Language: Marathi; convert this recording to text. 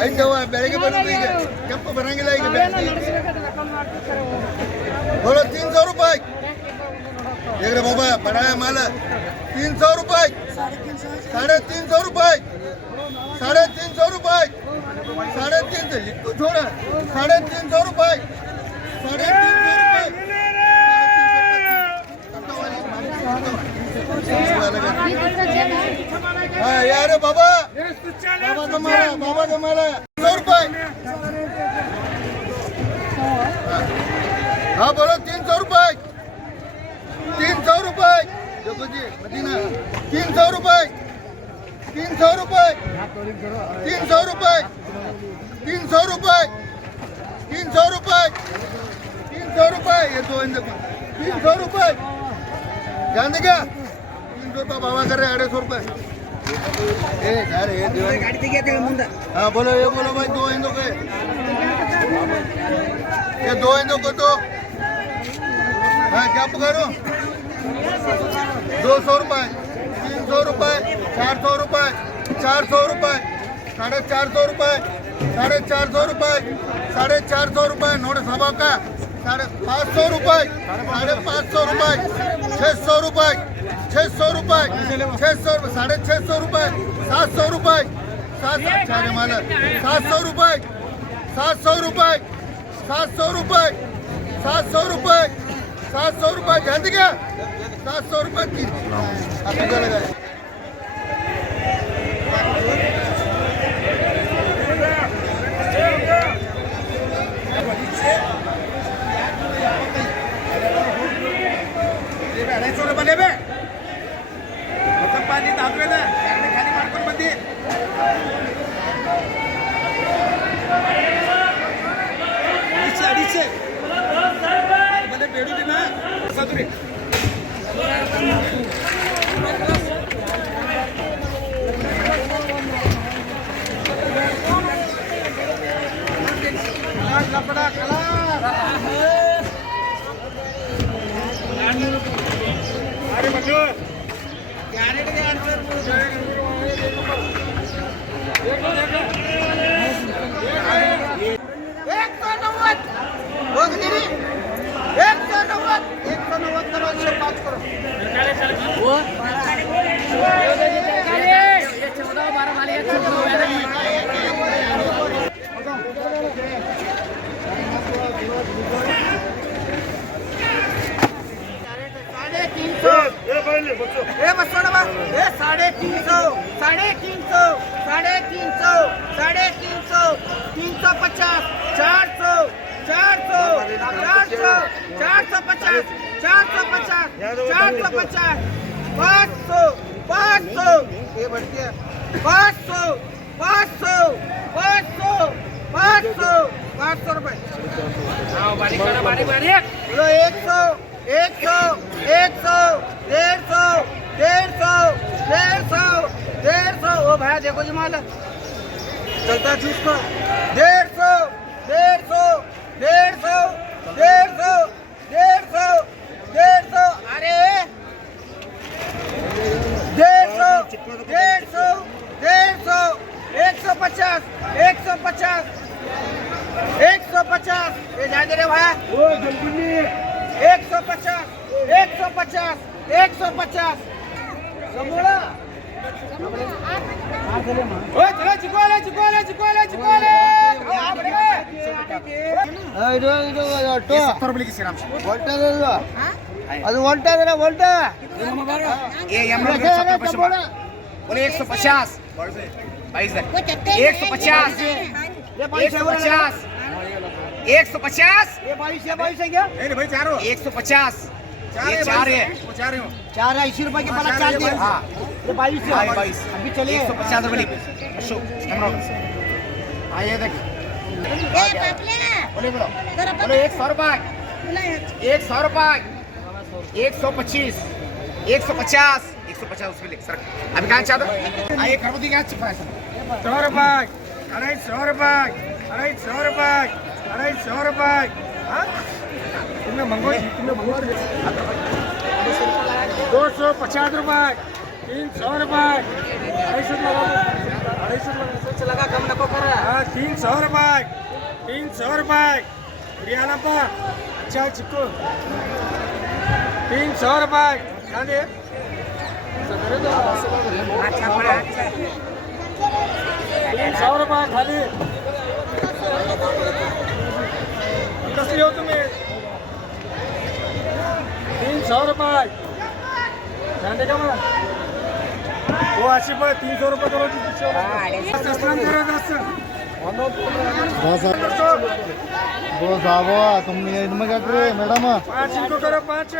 ಆಯ್ತು ಬೆಳಗ್ಗೆ ಬರೋದು ಈಗ ಕೆಂಪು ಬರಂಗಿಲ್ಲ ಈಗ बोलो 300 रुपए देख रहे बाबा बढ़ाया माल 300 रुपए 350 रुपए 350 रुपए 350 लिखो छोड़ा 350 रुपए 350 हाँ यार बाबा बाबा कमाला 100 रुपए हाँ बोलो 300 रुपए 300 रुपए देखो जी मदीना 300 रुपए 300 रुपए 300 रुपए 300 रुपए 300 रुपए 300 रुपए ये दो इन देखो 300 रुपए जान दे क्या 300 रुपए बाबा कर रहे 250 रुपए ए यार ये हाँ बोलो ये बोलो भाई दो इंदो के ये दो इंदो को तो हाँ क्या पकड़ो 200 रुपए 300 रुपए 400 रुपए 400 रुपए 450 रुपए 450 रुपए 450 रुपए नोट सभा का 550 रुपए 550 रुपए 600 रुपए 600 रुपए 600 650 रुपए 700 रुपए 700 माल 700 रुपए 700 रुपए 700 रुपए 700 रुपए 700 रुपए जान क्या 700 रुपए तीन लगा पानी दाखवे ना खाली मार्कन मध्ये अडीचशे मध्ये भेटू दे ना तुम्ही कपड़ा अरे बच्चों कैरेट के आंसर ये बच्चों ना ये 350 350 400 450 500 ये बढ़ती है 500 रुपए बोलो 100 150 ओ भाई देखो जी माल चलता चूस को 150 अरे 150 ये जा दे रे भाई 150 समोड़ा ओ चलो चिकोले ಇದು ಒಟ್ಟು 70 ರೂಪಾಯಿ ಕಿಸಿರಾಮ್ ವೋಲ್ಟಾ ಅದು ವೋಲ್ಟಾ ಅದರ ವೋಲ್ಟಾ ये यमरा 70 पैसे बोले 150 22 150 ये 150 150 ये 22 है क्या नहीं भाई चारों 150 ये 4 है 80 रुपए की पलक चाल दिए हां ये 22 है 22 अभी चलिए 150 रुपए अशोक कैमरा हां ये देख बोले 100 रुपए 100 रुपए 125 150 उसमें लिख सर अभी कहाँ चाहते आइए कर दो दिया 100 रुपए 250 रुपए 250 रुपए तुमने मंगवा 250 रुपए 300 रुपये 250 लगा कम नको करा हाँ 300 रुपये 300 रुपये रियाना पा अच्छा चिक्कू 300 रुपये खाने 300 रुपये खाली कसली हो तुम्ही 300 रुपये खाने का मग हो अशी पण 300 रुपये करो बस आवा तुमने इनमें क्या करे मैडम 5 इनको करो 5